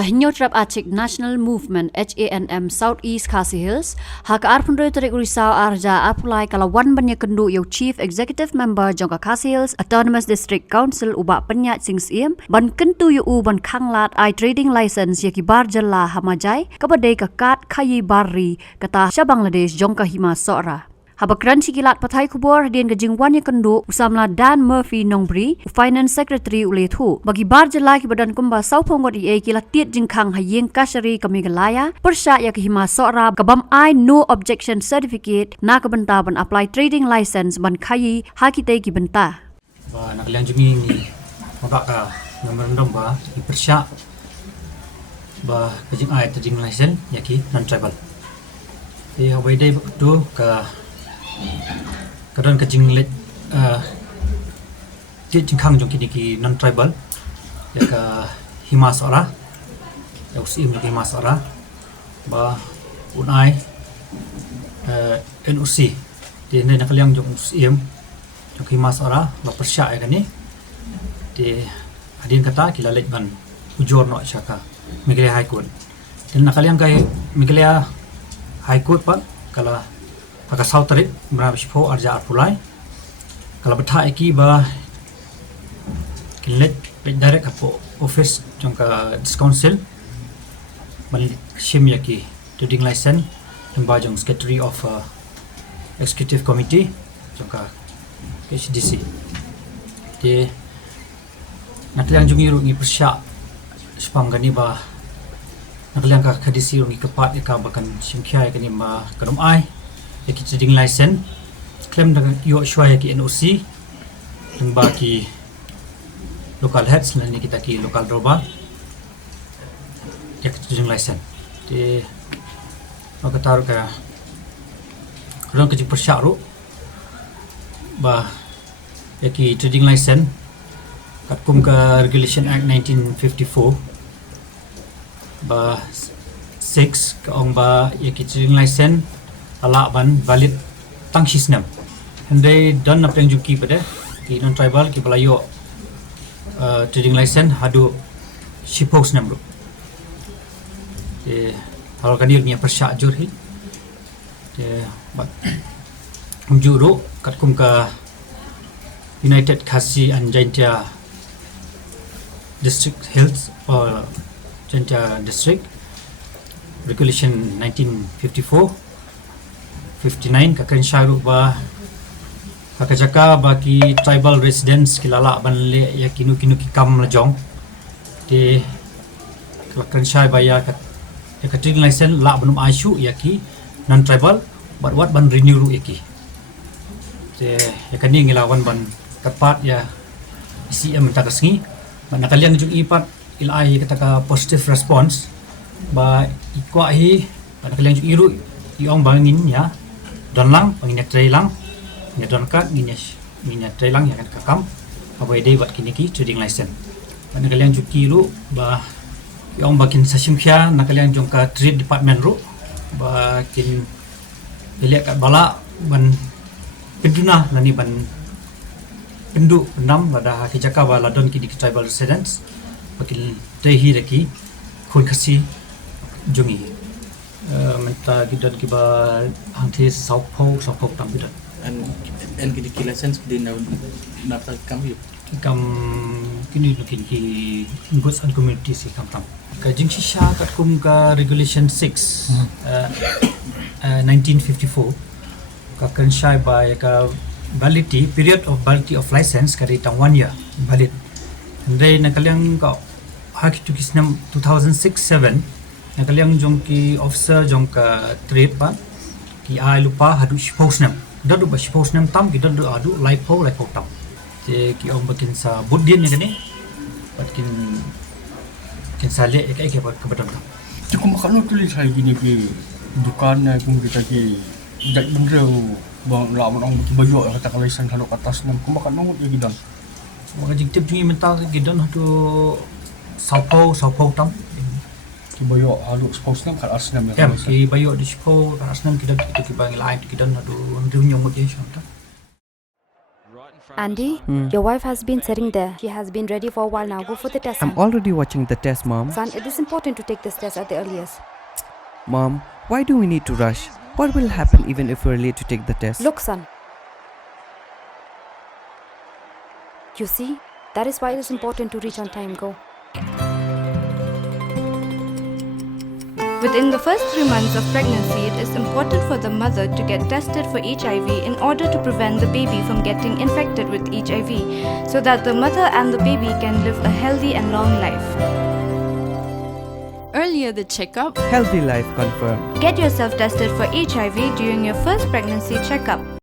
Hinyotrap Achik National Movement HANM Southeast Khasi Hills hak arpundre terik risau arja apply kalawan banyak kendu yo Chief Executive Member jongka Khasi Hills Autonomous District Council ubak penyat sing siem ban kentu yo ban khanglat I trading license yaki bar jylla Majai kabadai kakat khayi barri kata sya Bangladesh jongka Hima Sohra. Habakran sikilat patai kubur dian kejingwan yang kendu usamla Dan Murphy Nongbri Finance Secretary ulethu bagi bar jylla ki badan kumba sauponggot ia kila tiet jingkhang hayeng kasari ke Meghalaya pyrshah ya ke Hima Sohra kabam I no objection certificate na ke benta ban apply trading license ban khayi hakite ki benta ba nak liang jumi ni mabaka nomor ba pyrshah ba kejing ai trading license ya ki non tribal habai dai tu ka kadang kejing let dia jingkhang jong ki non tribal ya ka Hima Sohra ya usim ya Hima Sohra ba unai NOC di ne nak liang jong usim jong Hima Sohra ba pyrshah ya kani di adin kata kila let ban ujor no syaka Meghalaya High Court dan nak liang kai Meghalaya High Court pa kala pakai saut tarik berapa siapa arja arpulai kalau betah iki bah kilet direct apo office jangka council mali shim yaki trading license hamba jang secretary of executive committee jangka HDC de nakliang jungi rungi pyrshah spam gani bah nakliang ka kadisi rungi kepat ka bahkan simkhia gani bah kanum ai yaki trading license claim dengan yo shwa yaki NOC dan baki local heads lan kita ki local droba yaki trading license di maka taruh ka kurang kecil pyrshah ru ba yaki trading license kat kum ka Regulation Act 1954 ba 6 ka ong ba yaki trading license ala ban valid tang sisnam handai dan apa yang juki pada ki non tribal ki pelayo trading license hadu shipos nam ru kalau kan dia punya pyrshah jur hi bat juru kat kum ka United Khasi and Jaintia District Health or Jaintia District Regulation 1954 59 kakan syaru ba kakajaka bagi tribal residents kilala banle ya kinu kikam lejong de kakan syai baya kat ya trading license la banum aisyu ya ki non tribal but what ban renew ru yaki de ya kani ngilawan ban kapat ya CM takasngi ban nakalian juk ipat ilai kataka positive response ba ikwa hi nakalian juk iru iong bangin ya don lang penginya tray lang nya don kat nginya tray lang ya kan kakam abai dei buat kini ki trading license ban kalian juki ru ba yong bakin sasimkhia nak kalian jongka trade department ru ba kin lihat kat bala ban penduna nani ban pendu pendam pada kijaka bala don kini tribal residents bakin dei hi reki khun khasi jungi menta gidan kiba hanti saupau tam gidan and ki license di napa kami kini nukin ki goods and communities kam tam ka jingsi sha kat kum ka regulation 6 1954 ka kan shai by ka validity period of validity of license ka tang 1 year valid ndai nakaliang ka hak tu kisnam 2006-7 nakaliang jong ki officer jong ka trade pa ki ai lupa hadu shipos nam dadu ba shipos nam tam ki dadu adu laipo tam te ki ong bakin sa budin ni kani bakin kin sale ek ba kebadan tam cukup kalau tulis hai gini ki dukan na kung kita ki dak bendro bang la ong bayo kata license halo atas nam kum makan ngut ya gidan maka jing tip jungi mental gidan hadu saupau tam ki bayo halu spouse nam kat asnam ya ki bayo di sipo kat asnam kita ki bang lain kita adu nyong mo je Andy, your wife has been sitting there. She has been ready for a while now. Go for the test. I'm son. already watching the test, Mom. Son, it is important to take this test at the earliest. Mom, why do we need to rush? What will happen even if we're late to take the test? Look, son. You see, that is why it is important to reach on time. Go. Within the first 3 months of pregnancy, it is important for the mother to get tested for HIV in order to prevent the baby from getting infected with HIV, so that the mother and the baby can live a healthy and long life. Earlier the checkup, Healthy life confirmed. Get yourself tested for HIV during your first pregnancy checkup.